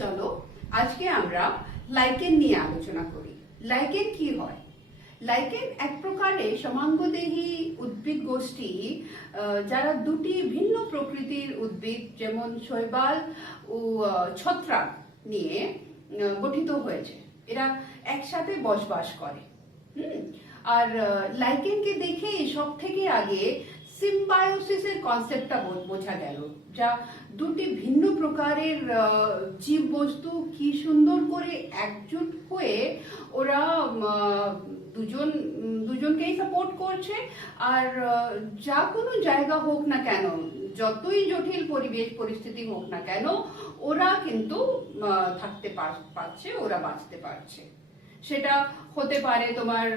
চলো আজকে আমরা লাইকেন নিয়ে আলোচনা করি। লাইকেন কি হয়? লাইকেন এক প্রকারের সমাঙ্গদেহী উদ্ভিদ গোষ্ঠী, যারা দুটি ভিন্ন প্রকৃতির উদ্ভিদ যেমন শৈবাল ও ছত্রাক নিয়ে গঠিত হয়েছে। এরা একসাথে বসবাস করে। আর লাইকেনকে দেখে সব থেকে আগে সিম্বায়োসিসের কনসেপ্টটা বোঝা গেল, যা দুটি ভিন্ন প্রকারের জীব বস্তু কি সুন্দর করে একজোট হয়ে ওরা দুজনকেই সাপোর্ট করছে। আর যা কোনো জায়গা হোক না কেন, যতই জটিল পরিবেশ পরিস্থিতি হোক না কেন, ওরা কিন্তু থাকতে পারছে, ওরা বাঁচতে পারছে। সেটা হতে পারে তোমার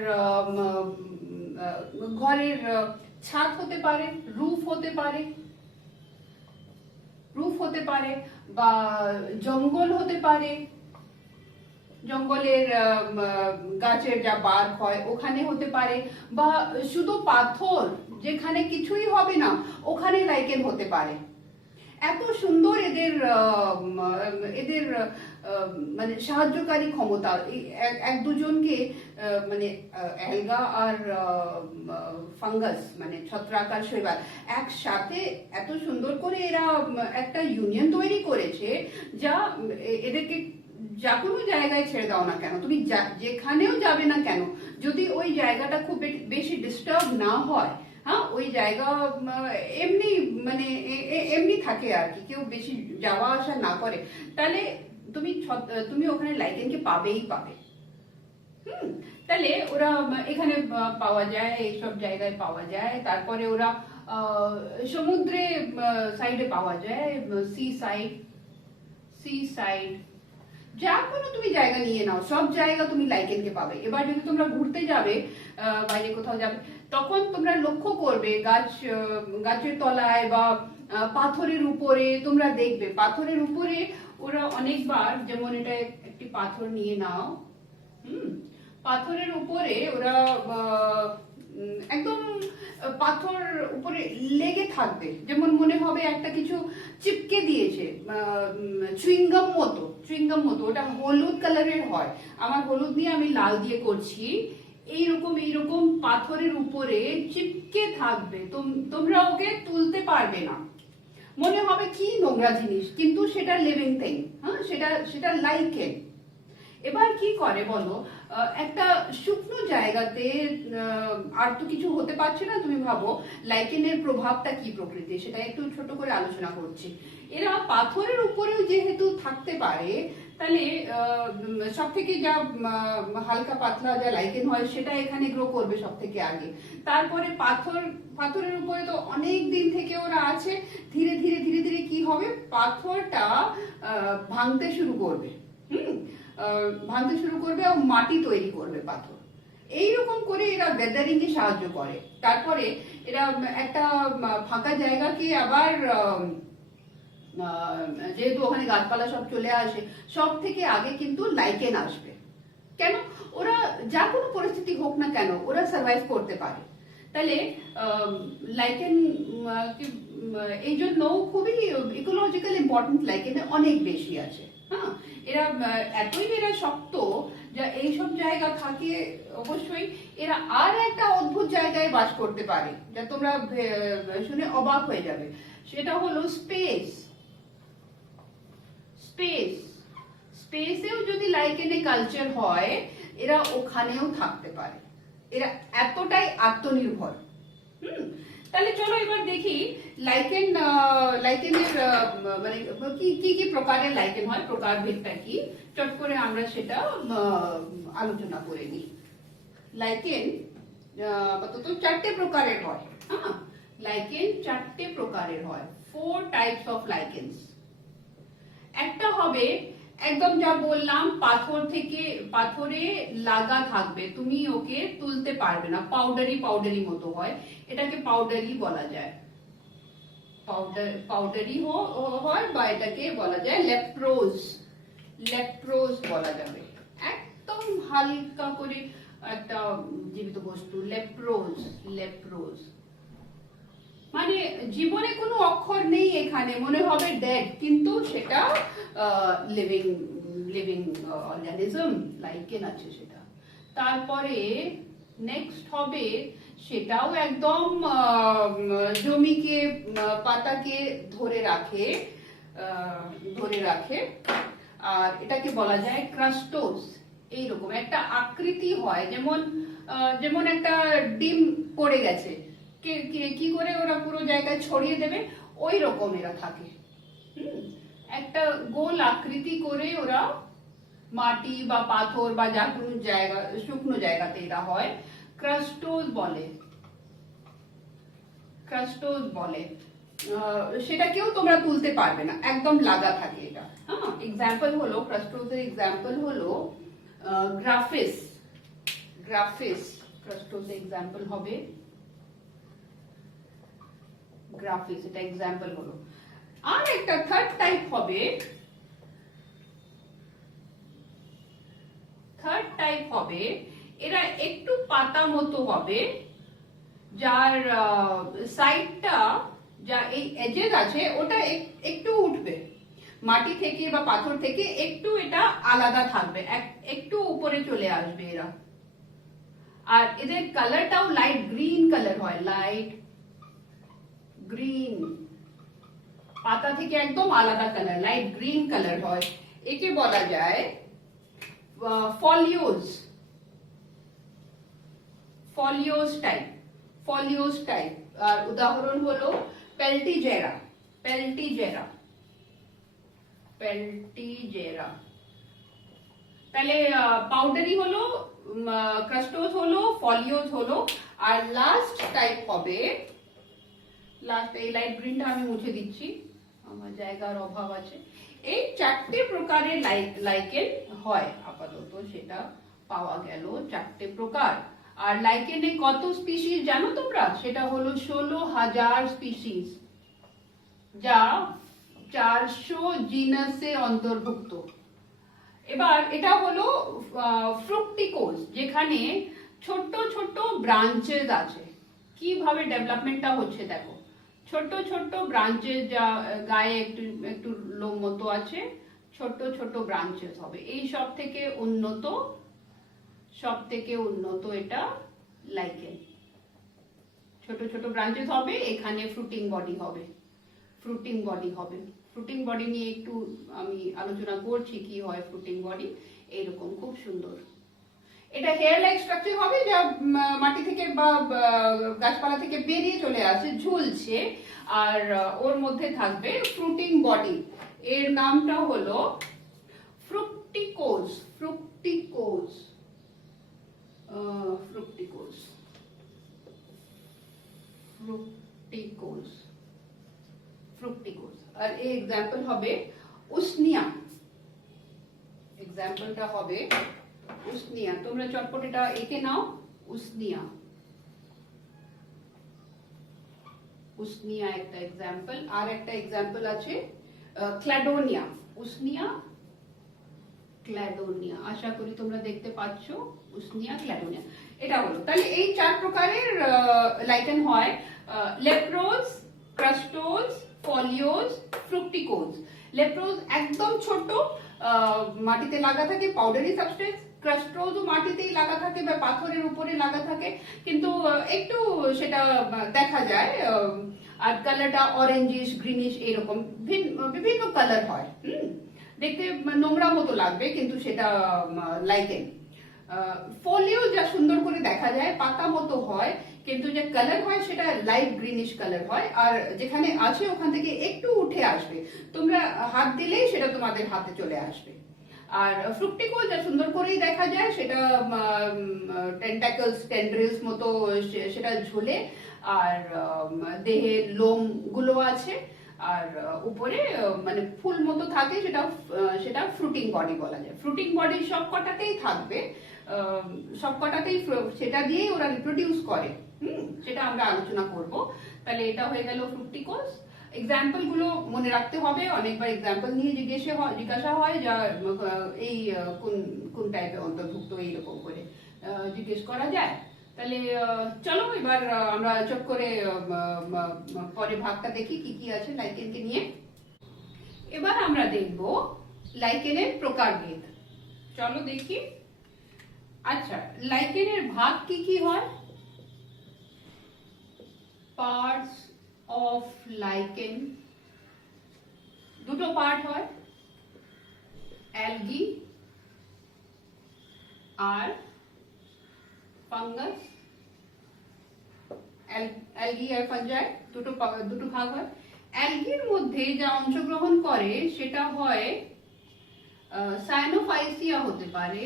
ঘরের ছাদ হতে পারে, রুফ হতে পারে বা জঙ্গল হতে পারে, জঙ্গলের গাছের যা বার্ক হয় ওখানে হতে পারে, বা শুধু পাথর যেখানে কিছুই হবে না ওখানে লাইকেন হতে পারে। এত সুন্দর এদের এদের মানে সাহায্যকারী ক্ষমতা। এক দুজনকে মানে অ্যালগা আর ফাঙ্গাস মানে ছত্রাক আর শৈবাল একসাথে এত সুন্দর করে এরা একটা ইউনিয়ন তৈরি করেছে, যা এদেরকে যা কোনো জায়গায় ছেড়ে দাও না কেন, তুমি যেখানেও যাবে না কেন, যদি ওই জায়গাটা খুব বেশি ডিস্টার্ব না হয়, হ্যাঁ, ওই জায়গা এমনি মানে এমনি থাকে আর কি, কেউ বেশি যাওয়া আসা না করে, তাহলে তুমি ওখানে লাইকেনকে পাবেই পাবে। তাহলে ওরা এখানে পাওয়া যায়, এইসব জায়গায় পাওয়া যায়। তারপরে ওরা সমুদ্রে সাইডে পাওয়া যায়, সি সাইড যা কোনো তুমি জায়গা নিয়ে নাও, সব জায়গা তুমি লাইকেনকে পাবে। এবার যদি তোমরা ঘুরতে যাবে, বাইরে কোথাও যাবে, তখন তোমরা লক্ষ্য করবে গাছের তলায় বা পাথরের উপরে তোমরা দেখবে, পাথরের উপরে ওরা অনেকবার, যেমন এটা একটি পাথর নিয়ে নাও, পাথরের উপরে ওরা একদম পাথর উপরে লেগে থাকবে, যেমন মনে হবে একটা কিছু চিপকে দিয়েছে, চুইংগাম মতো। ওটা হলুদ কালারের হয়, আমার হলুদ দিয়ে আমি লাল দিয়ে করছি। এইরকম পাথরের উপরে চিপকে থাকবে, তোমরা ওকে তুলতে পারবে না, মনে হবে কি নোংরা জিনিস, কিন্তু সেটা লিভিং থিং, হ্যাঁ, সেটা লাইকেন। এবার কি করে বলো, একটা শুকনো জায়গাতে আর তো কিছু হতে পারছে না, তুমি ভাবো লাইকেনের প্রভাবটা কি প্রকৃতি, সেটা একটু ছোট করে আলোচনা করছি। এরা পাথরের উপরেও যেহেতু থাকতে পারে, তাহলে সব থেকে যা হালকা পাতলা যা লাইকেন হয় সেটা এখানে গ্রো করবে সব থেকে আগে। তারপরে পাথরের উপরে তো অনেক দিন থেকে ওরা আছে, ধীরে ধীরে কি হবে, পাথরটা ভাঙতে শুরু করবে, আর মাটি তৈরি করবে পাথর। এইরকম করে এরা ওয়েদারিং এ সাহায্য করে। তারপরে এরা একটা ফাঁকা জায়গাকে আবার, যেহেতু ওখানে গাছপালা সব চলে আসে, সব থেকে আগে কিন্তু লাইকেন আসবে। কেন? ওরা যা কোনো পরিস্থিতি হোক না কেন ওরা সার্ভাইভ করতে পারে। তাহলে লাইকেন এই জন্য খুবই ইকোলজিক্যাল ইম্পর্টেন্ট লাইকেনে অনেক বেশি আছে। হ্যাঁ, এরা শক্ত, যা এইসব জায়গা থাকে অবশ্যই এরা আর একটা অদ্ভুত জায়গায় বাস করতে পারে, যা তোমরা শুনে অবাক হয়ে যাবে। সেটা হলো স্পেসেও যদি লাইকেনে কালচার হয়, এরা ওখানেও থাকতে পারে। এরা এতটাই আত্মনির্ভর। তাহলে চলো এবার দেখি লাইকেনের মানে কি প্রকারের লাইকেন হয়, প্রকারভেদটা কি, চট করে আমরা সেটা আলোচনা করে নিই। লাইকেন আপাতত 4টে প্রকারের হয়। হ্যাঁ, লাইকেন 4টে প্রকারের হয়, 4 টাইপস অফ লাইকেনস। একটা হবে একদম যা বললাম, পাথরে লাগা থাকবে, তুমি ওকে তুলতে পারবে না, পাউডারি মতো হয়, এটাকে পাউডারি বলা যায়, পাউডারি হয়, বা এটাকে বলা যায় লেপ্রোজ বলা যাবে। একদম হালকা করে একটা জীবিত বস্তু, লেপ্রোজ। মানে জীবনে কোনো অক্ষর নেই এখানে, মনে হবে ডেড, কিন্তু সেটা লিভিং লিভিং অর্গানিজম, লাইকেন আছে সেটা। তারপরে নেক্সট হবে, সেটাও একদম জমিকে পাতাকে ধরে রাখে, ধরে রাখে। আর এটাকে বলা যায় ক্রাস্টোস। এইরকম একটা আকৃতি হয়, যেমন যেমন একটা ডিম পড়ে গেছে, কি করে ওরা পুরো জায়গায় ছড়িয়ে দেবে, ওই রকম এরা থাকে। একটা গোল আকৃতি করে ওরা মাটি বা পাথর বা যা কোনো জায়গা, শুকনো জায়গাতে এরা হয়, ক্রাস্টোস বলে, ক্রাস্টোস বলে। সেটাকেও তোমরা তুলতে পারবে না, একদম লাগা থাকে এটা। হ্যাঁ, এক্সাম্পল হলো ক্রাস্টোসের, এক্সাম্পল হলো গ্রাফিস। গ্রাফিস ক্রাস্টোসের এক্সাম্পল হবে গ্রাফিস, এটা এক্সাম্পল হলো। আর একটা থার্ড টাইপ হবে, থার্ড টাইপ হবে, এরা একটু পাতা মতো হবে, যার সাইডটা, যা এই এজেস আছে ওটা একটু উঠবে মাটি থেকে বা পাথর থেকে, একটু এটা আলাদা থাকবে, একটু উপরে চলে আসবে এরা। আর এদের কালারটাও লাইট গ্রিন কালার হয়, লাইট গ্রিন, পাতা থেকে একদম আলাদা কালার, লাইট গ্রিন কালার হয়। একে বলা যায় ফলিওজ, ফলিওজ টাইপ, ফলিওজ টাইপ। আর উদাহরণ হলো পেল্টিজেরা, পেল্টিজেরা, পেল্টিজেরা। তাহলে পাউডারি হলো, ক্রাস্টোস হলো, ফলিওজ হলো, আর লাস্ট টাইপ হবে, লাস্ট এই লাইট গ্রিনটা আমি মুছে দিচ্ছি, আমার জায়গার অভাব আছে। এই চারটে প্রকারের লাইকেন হয় আপাতত, সেটা পাওয়া গেল চারটে প্রকার। আর লাইকেনে কত স্পিসিস জানো তোমরা? সেটা হলো 16,000 স্পিসিস, যা 400 জিনাসে অন্তর্ভুক্ত। এবার এটা হলো ফ্রুকটিকোজ, যেখানে ছোট ছোট ব্রাঞ্চেস আছে। কিভাবে ডেভেলপমেন্টটা হচ্ছে দেখো, ছোট ছোট ব্রাঞ্চেস, যা গায়ে একটু একটু লোম মতো আছে, ছোট ছোট ব্রাঞ্চেস হবে। এই সব থেকে উন্নত, সব থেকে উন্নত এটা লাইকেন। ছোট ছোট ব্রাঞ্চেস হবে, এখানে ফ্রুটিং বডি হবে, ফ্রুটিং বডি হবে। ফ্রুটিং বডি নিয়ে একটু আমি আলোচনা করছি, কি হয় ফ্রুটিং বডি। এইরকম খুব সুন্দর এটা হেয়ার লাইক স্ট্রাকচার হবে, যা মাটি থেকে বা গাছপালা থেকে বেরিয়ে চলে আসে, ঝুলছে, আর ওর মধ্যে থাকবে ফ্রুটিং বডি। এর নামটা হলো ফ্রুকটিকোজ, ফ্রুকটিকোজ, ফ্রুকটিকোজ, ফ্রুকটিকোজ, ফ্রুকটিকোজ। আর এই এক্সাম্পল হবে উসনিয়া, এক্সাম্পলটা হবে উসনিয়া। তোমরা চটপট এটা এঁকে নাও, উসনিয়া, উসনিয়া একটা এক্সাম্পল। আর একটা এক্সাম্পল আছে ক্ল্যাডোনিয়া, উসনিয়া, ক্ল্যাডোনিয়া। আশা করি তোমরা দেখতে পাচ্ছ, উসনিয়া, ক্ল্যাডোনিয়া। এটা হলো, তাহলে এই চার প্রকারের লাইকেন হয়, লেপ্রোজ, ক্রাস্টোজ, ফলিওজ, ফ্রুকটিকোজ। লেপ্রোজ একদম ছোট, মাটিতে লাগা থাকে, পাউডারি সাবস্টেন্স। ক্রাস্টোজও মাটিতেই লাগা থাকে বা পাথরের উপরে লাগা থাকে, কিন্তু একটু সেটা দেখা যায়। আর কালারটা অরেঞ্জিশ, গ্রিনিশ, এরকম বিভিন্ন কালার হয়। দেখতে নোংরা মতো লাগবে, কিন্তু সেটা লাইকেন। ফলিও যা সুন্দর করে দেখা যায়, পাতা মতো হয়, কিন্তু যে কালার হয় সেটা লাইট গ্রিনিশ কালার হয়। আর যেখানে আছে ওখান থেকে একটু উঠে আসবে, তোমরা হাত দিলেই সেটা তোমাদের হাতে চলে আসবে। আর ফ্রুকটিকোজ যা সুন্দর করেই দেখা যায়, সেটা টেন্টাকলস, টেন্ড্রিলস মতো সেটা ঝুলে, আর দেহে লোম গুলো আছে, আর উপরে মানে ফুল মতো থাকে, সেটা সেটা ফ্রুটিং বডি বলা যায়। ফ্রুটিং বডি সব কটাতেই থাকবে, সব কটাতেই সেটা দিয়েই ওরা রিপ্রোডিউস করে। সেটা আমরা আলোচনা করব। তাহলে এটা হয়ে গেল ফ্রুকটিকোজ। এক্সাম্পল গুলো মনে রাখতে হবে, অনেকবার এক্সাম্পল নিয়ে জিজ্ঞাসা হয়, যা এই কোন কোন টাইপের অন্তর্ভুক্ত, এইরকম করে জিজ্ঞেস করা যায়। তাহলে চলো এবার আমরা চট করে পরে ভাগটা দেখি কি কি আছে লাইকেনকে নিয়ে। এবার আমরা দেখব লাইকেনের প্রকারভেদ। চলো দেখি। আচ্ছা, লাইকেনের ভাগ কি কি হয়? পার্টস অফ লাইকেন, দুটো পার্ট হয়, অ্যালগি আর ফাঙ্গাস। অ্যালগি আর ফাঞ্জাই দুটো ভাগ হয়। অ্যালগির মধ্যে যা অংশগ্রহণ করে সেটা হয় সায়ানোফাইসিয়া হতে পারে,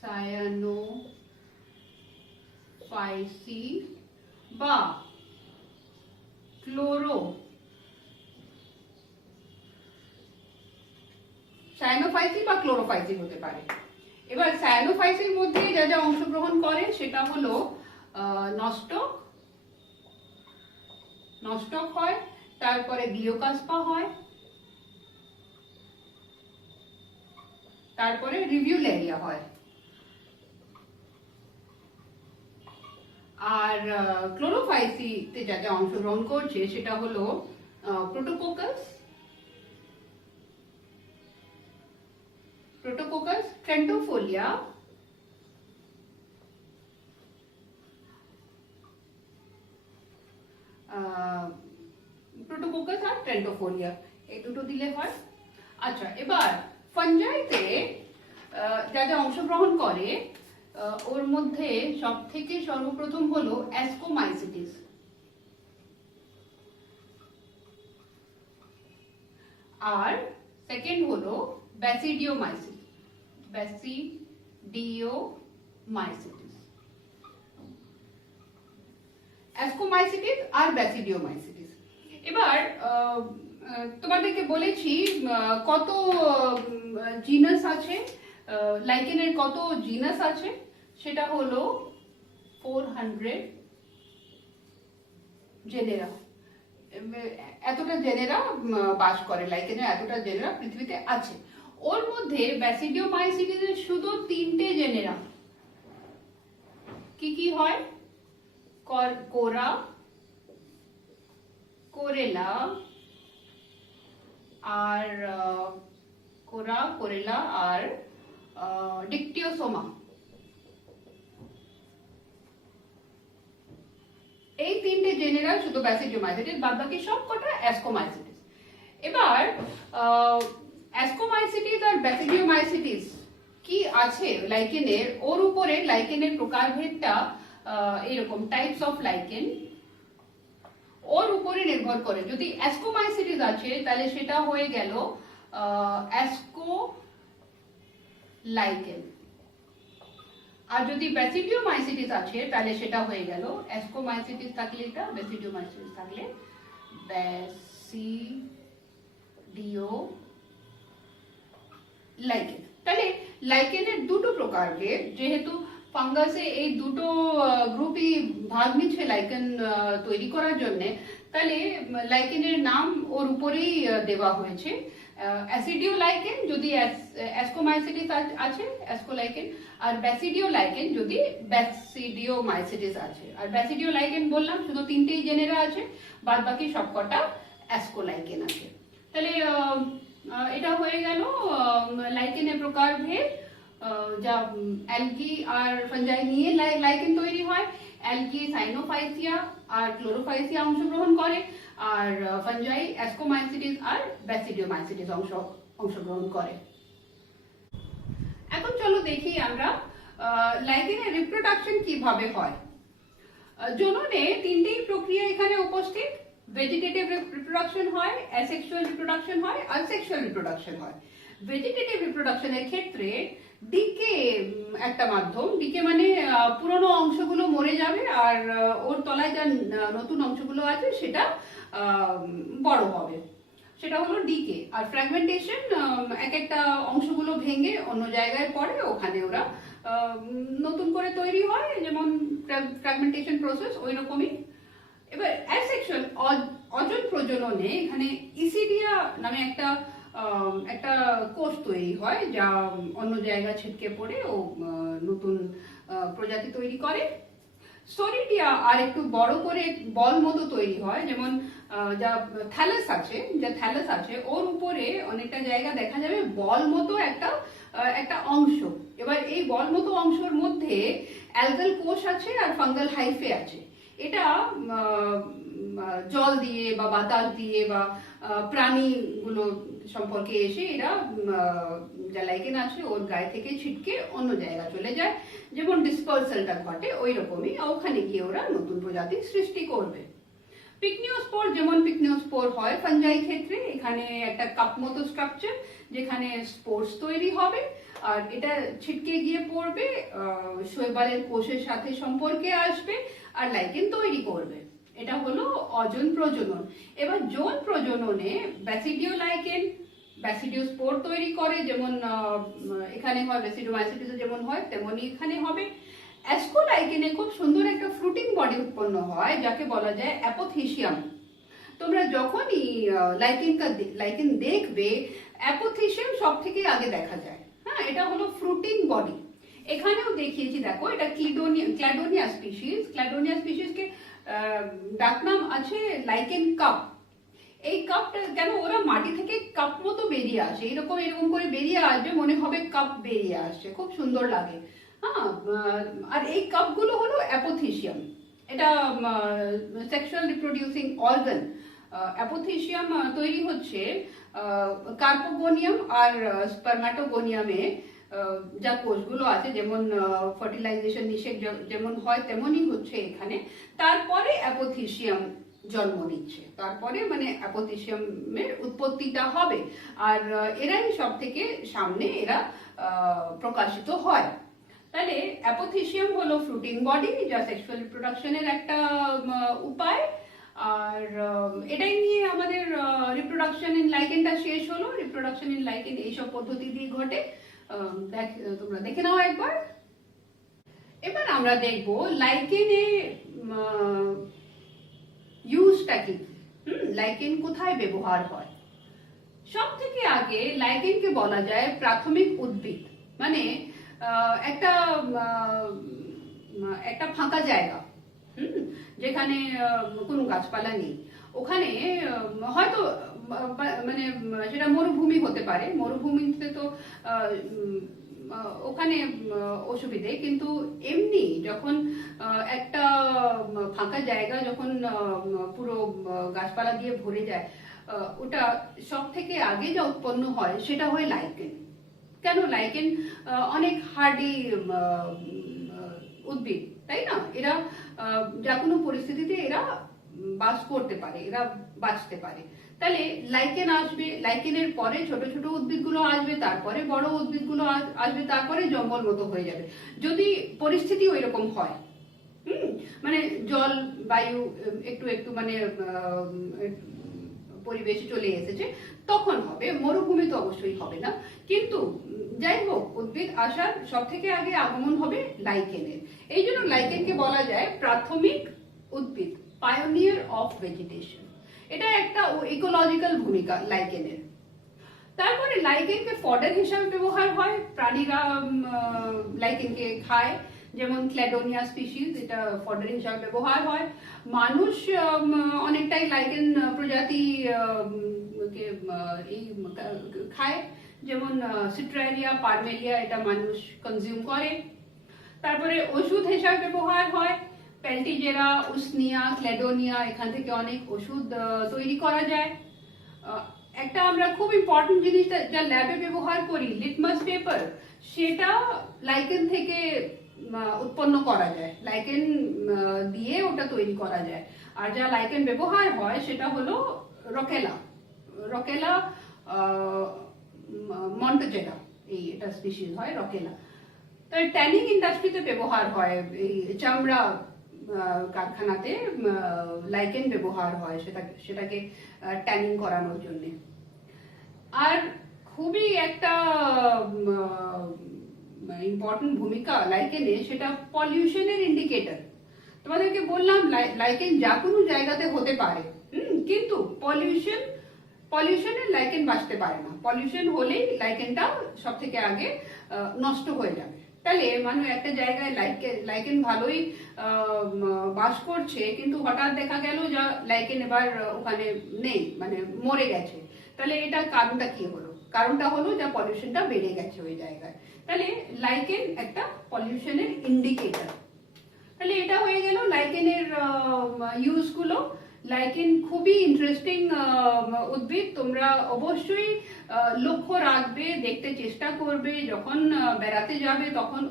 সায়ানোফাইসি বা সায়ানোফাইসি বা ক্লোরোফাইসি হতে পারে। এবার সায়ানোফাইসির মধ্যে যা যা অংশগ্রহণ করে সেটা হলো নস্টক হয়, তারপরে গ্লিওকাসপা হয়, তারপরে রিভিউলেরিয়া হয়। আর ক্লোরোফাইসিতে যা যা অংশগ্রহণ করছে সেটা হলো প্রোটোকোকাস, ট্রেন্টোফোলিয়া, প্রোটোকোকাস আর ট্রেন্টোফোলিয়া, এই দুটো দিলে হয়। আচ্ছা, এবার ফাঞ্জাইতে যা যা অংশগ্রহণ করে ওর মধ্যে সব থেকে সর্বপ্রথম হলো অ্যাসকোমাইসিটিস, আর সেকেন্ড হলো ব্যাসিডিওমাইসিটিস। অ্যাসকোমাইসিটিস আর ব্যাসিডিওমাইসিটিস। এবার তোমাদেরকে বলেছি কত জিনাস আছে, লাইকেনের কত জিনাস আছে, সেটা হলো 400 জেনেরা। এতটা জেনেরা বাস করে, লাইকেনের এতটা জেনেরা পৃথিবীতে আছে। ওর মধ্যে ব্যাসিডিওমাইসিটিসের শুধু 3টে জেনেরা। কি কি হয়? কোরা, কোরেলা আর ডিকটিওসোমা। এই 3টে জেনেরা শুধু ব্যাসিডিওমাইসিটিস, বাদ বাকি সব কটা অ্যাসকোমাইসিটিস। এবার অ্যাসকোমাইসিটিস আর ব্যাসিডিওমাইসিটিস কি আছে লাইকেনের, ওর উপরে লাইকেনের প্রকারভেদটা এরকম টাইপস অফ লাইকেন ওর উপরে নির্ভর করে। যদি অ্যাসকোমাইসিটিস আছে তাহলে সেটা হয়ে গেল অ্যাসকোলাইকেন, আর যদি ব্যাসিডিওমাইসিটিস আছে তাহলে সেটা হয়ে গেল অ্যাসকোমাইসিটিস থাকলে এটা, ব্যাসিডিওমাইসিটিস থাকলে ব্যাসিডিওলাইকেন। তাহলে লাইকেনের দুটো প্রকারভেদ, যেহেতু ফাঙ্গাসে এই দুটো গ্রুপই ভাগ নিচ্ছে লাইকেন তৈরি করার জন্য, তাহলে লাইকেনের নাম ওর উপরেই দেওয়া হয়েছে। অ্যাসিডিওলাইকেন যদি অ্যাসকোমাইসিটিস আছে, অ্যাসকোলাইকেন, আর ব্যাসিডিওলাইকেন যদি ব্যাসিডিওমাইসিটিস আছে। আর ব্যাসিডিওলাইকেন বললাম শুধু 3টেই জেনেরা আছে, বাদ বাকি সবকটা অ্যাসকোলাইকেন আছে। তাহলে এটা হয়ে গেল লাইকেনের প্রকারভেদ, যা অ্যালগি আর ফাঞ্জাই নিয়ে লাইকেন তৈরি হয়। অ্যালগি সাইনোফাইসিয়া আর ক্লোরোফাইসিয়া অংশগ্রহণ করে, আর ফাঞ্জাই অ্যাসকোমাইসিটিস আর ব্যাসিডিওমাইসিটিস অংশগ্রহণ করে। এখন চলো দেখি আমরা লাইকেনের রিপ্রোডাকশন কিভাবে হয়। জননে 3টেই প্রক্রিয়া এখানে উপস্থিত। ভেজিটেটিভ রিপ্রোডাকশন হয়, অ্যাসেক্সুয়াল রিপ্রোডাকশন হয়, আর সেক্সুয়াল রিপ্রোডাকশন হয়। ভেজিটেটিভ রিপ্রোডাকশনের ক্ষেত্রে ডিকে একটা মাধ্যম। ডিকে মানে পুরনো অংশগুলো মরে যাবে আর ওর তলায় যা নতুন অংশগুলো আছে সেটা বড় হবে, সেটা হলো ডিকে। আর ফ্র্যাগমেন্টেশন, এক একটা অংশগুলো ভেঙে অন্য জায়গায় পড়ে, ওখানে ওরা নতুন করে তৈরি হয়, যেমন ফ্র্যাগমেন্টেশন প্রসেস ওই রকমই। এবার অ্যাসেক্সুয়াল অজন প্রজননে এখানে ইসিডিয়া নামে একটা কোষ তৈরি হয়, যা অন্য জায়গা ছিটকে পড়ে ও নতুন প্রজাতি তৈরি করে। স্টোরিডিয়া আর একটু বড় করে বল মতো তৈরি হয়, যেমন যা থ্যালাস আছে ওর উপরে অনেকটা জায়গা দেখা যাবে বল মতো একটা একটা অংশ। এবার এই বল মতো অংশের মধ্যে অ্যালগাল কোষ আছে আর ফাঙ্গাল হাইফে আছে। এটা জল দিয়ে বা বাতাস দিয়ে বা প্রাণীগুলো সম্পর্কে এসে এরা যা লাইকেন আছে ওর গায়ে থেকে ছিটকে অন্য জায়গা চলে যায়, যেমন ডিসপার্সালটা ঘটে ওই রকমই ওখানে গিয়ে ওরা নতুন প্রজাতি সৃষ্টি করবে। পিকনিওস্পোর, যেমন পিকনিওস্পোর হয় ফাঞ্জাই ক্ষেত্রে, এখানে একটা কাপ মতো স্ট্রাকচার যেখানে স্পোর্স তৈরি হবে আর এটা ছিটকে গিয়ে পড়বে, শৈবালের কোষের সাথে সম্পর্কে আসবে আর লাইকেন তৈরি করবে। এটা হলো অজন প্রজনন। এবার যৌন প্রজননে ব্যাসিডিওস্পোর তৈরি করে, যেমন এখানে হয় ব্যাসিডোমাইসিটিসে যেমন হয় তেমনি এখানে হবে। অ্যাসকোলাইকেনে খুব সুন্দর একটা ফ্রুটিং বডি উৎপন্ন হয় যাকে বলা যায় অ্যাপোথিসিয়াম। তোমরা যখনই লাইকেন দেখবে অ্যাপোথিসিয়াম সব থেকে আগে দেখা যায়। হ্যাঁ, এটা হলো ফ্রুটিং বডি। এখানেও দেখিয়েছি, দেখো এটা ক্ল্যাডোনিয়া স্পিসিসকে ডাকনাম আছে লাইকেন কাপ। এই কাপটা কেন, ওরা মাটি থেকে কাপ মতো বেরিয়ে আসে, এরকম এরকম করে বেরিয়ে আসবে, মনে হবে কাপ বেরিয়ে আসছে, খুব সুন্দর লাগে। হ্যাঁ, আর এই কাপগুলো হলো অ্যাপোথিসিয়াম। এটা সেক্সুয়াল রিপ্রোডিউসিং অর্গান। অ্যাপোথিসিয়াম তৈরি হচ্ছে কার্পোগোনিয়াম আর স্পার্মাটোগোনিয়ামে যা কোষগুলো আছে, যেমন ফার্টিলাইজেশন নিষেক যেমন হয় তেমনই হচ্ছে এখানে। তারপরে অ্যাপোথিসিয়াম জন্ম নিচ্ছে, তারপরে মানে অ্যাপোথিসিয়ামের উৎপত্তিটা হবে আর এরাই সব থেকে সামনে এরা প্রকাশিত হয়। তাহলে অ্যাপোথিসিয়াম হলো ফ্রুটিং বডি যা সেক্সুয়াল রিপ্রোডাকশনের একটা উপায়। আর এটাই নিয়ে আমাদের রিপ্রোডাকশন ইন লাইকেনটা শেষ হলো। রিপ্রোডাকশন ইন লাইকেন এইসব পদ্ধতি দিয়ে ঘটে, তোমরা দেখে নাও একবার। এবার আমরা দেখব লাইকেনে ইউজটা কি, লাইকেন কোথায় ব্যবহার হয়। সব থেকে আগে লাইকেনকে বলা যায় প্রাথমিক উদ্ভিদ, মানে একটা একটা ফাঁকা জায়গা যেখানে কোনো গাছপালা নেই, ওখানে হয়তো মানে সেটা মরুভূমি হতে পারে। মরুভূমিতে তো ওখানে অসুবিধে, কিন্তু এমনি যখন একটা ফাঁকা জায়গা যখন পুরো গাছপালা দিয়ে ভরে যায়, ওটা সব থেকে আগে যা উৎপন্ন হয় সেটা হয় লাইকেন। কেন, লাইকেন অনেক হার্ডি উদ্ভিদ, তাই না? এরা যা কোনো পরিস্থিতিতে এরা বাস করতে পারে, এরা বাঁচতে পারে। তাহলে লাইকেন আসবে, লাইকেনের পরে ছোট ছোট উদ্ভিদগুলো আসবে, তারপরে বড় উদ্ভিদগুলো আসবে, তারপরে জঙ্গল মতো হয়ে যাবে যদি পরিস্থিতি ওই রকম হয়। মানে জল বায়ু একটু একটু মানে পরিবেশে চলে এসেছে, তখন হবে। মরুভূমি তো অবশ্যই হবে না, কিন্তু যাই হোক উদ্ভিদ আসার সব থেকে আগে আগমন হবে লাইকেনের। এই জন্য লাইকেনকে বলা যায় প্রাথমিক উদ্ভিদ, পায়োনিয়ার অফ ভেজিটেশন। এটা একটা ইকোলজিক্যাল ভূমিকা লাইকেনের। তারপরে লাইকেনকে ফডার হিসাবে ব্যবহার হয়, প্রাণীরা লাইকেনকে খায়, যেমন ক্ল্যাডোনিয়া স্পিসিস, এটা ফডার হিসাবে ব্যবহার হয়। মানুষ অনেকটাই লাইকেন প্রজাতি খায়, যেমন সিট্রালিয়া, পারমেলিয়া, এটা মানুষ কনজিউম করে। তারপরে ওষুধ হিসাবে ব্যবহার হয়, পেল্টিজেরা, উসনিয়া, ক্ল্যাডোনিয়া, এখান থেকে অনেক ওষুধ তৈরি করা যায়। একটা আমরা খুব ইম্পর্টেন্ট জিনিস যা ল্যাবে ব্যবহার করি, লিটমাস পেপার, সেটা লাইকেন থেকে উৎপন্ন করা যায়, লাইকেন দিয়ে ওটা তৈরি করা যায়। আর যা লাইকেন ব্যবহার হয় সেটা হলো রকেলা মন্টেজেরা, এটা স্পিসিস হয় রকেলা। তাই ট্যানিং ইন্ডাস্ট্রিতে ব্যবহার হয়, এই চামড়া কারখানাতে লাইকেন ব্যবহার হয় সেটাকে ট্যানিং করানোর জন্য। আর খুবই একটা ইম্পর্টেন্ট ভূমিকা লাইকেনে, সেটা পলিউশনের ইন্ডিকেটর। তোমাদেরকে বললাম লাইকেন যা কোনো জায়গাতে হতে পারে, কিন্তু পলিউশনের লাইকেন বাঁচতে পারে না। পলিউশন হলেই লাইকেনটা সব থেকে আগে নষ্ট হয়ে যাবে। তাহলে মানুষ একটা জায়গায় লাইকেন ভালোই বাস করছে, কিন্তু হঠাৎ দেখা গেল যে লাইকেন এবার ওখানে নেই, মানে মরে গেছে। তাহলে এটা কারণটা কি হলো? কারণটা হলো যে পলিউশনটা বেড়ে গেছে ওই জায়গায়। তাহলে লাইকেন একটা পলিউশনের ইন্ডিকেটর। তাহলে এটা হয়ে গেল লাইকেনের ইউজ গুলো। লাইকেন খুবই ইন্টারেস্টিং উদ্ভিদ, তোমরা অবশ্যই লক্ষ্য রাখবে, দেখতে চেষ্টা করবে, যখন বেড়াতে যাবে তখন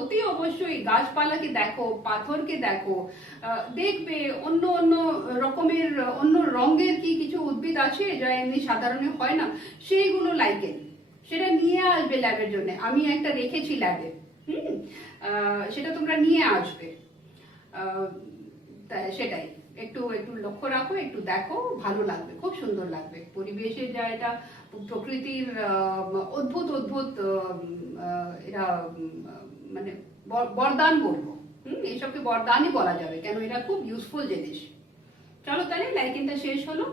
অতি অবশ্যই গাছপালাকে দেখো, পাথরকে দেখো, দেখবে অন্য অন্য রকমের অন্য রঙের কি কিছু উদ্ভিদ আছে যা এমনি সাধারণে হয় না, সেইগুলো লাইকেন। সেটা নিয়ে আসবে ল্যাবের জন্য, আমি একটা রেখেছি ল্যাবে, সেটা তোমরা নিয়ে আসবে। সেটাই একটু একটু লক্ষ্য রাখো, একটু দেখো, ভালো লাগবে, খুব সুন্দর লাগবে। পরিবেশে যা এটা প্রকৃতির অদ্ভুত অদ্ভুত এরা মানে বরদান বলবো, এইসবকে বরদানই বলা যাবে, কেন এটা খুব ইউজফুল জিনিস। চলো তাহলে লাইকেনটা শেষ হলো।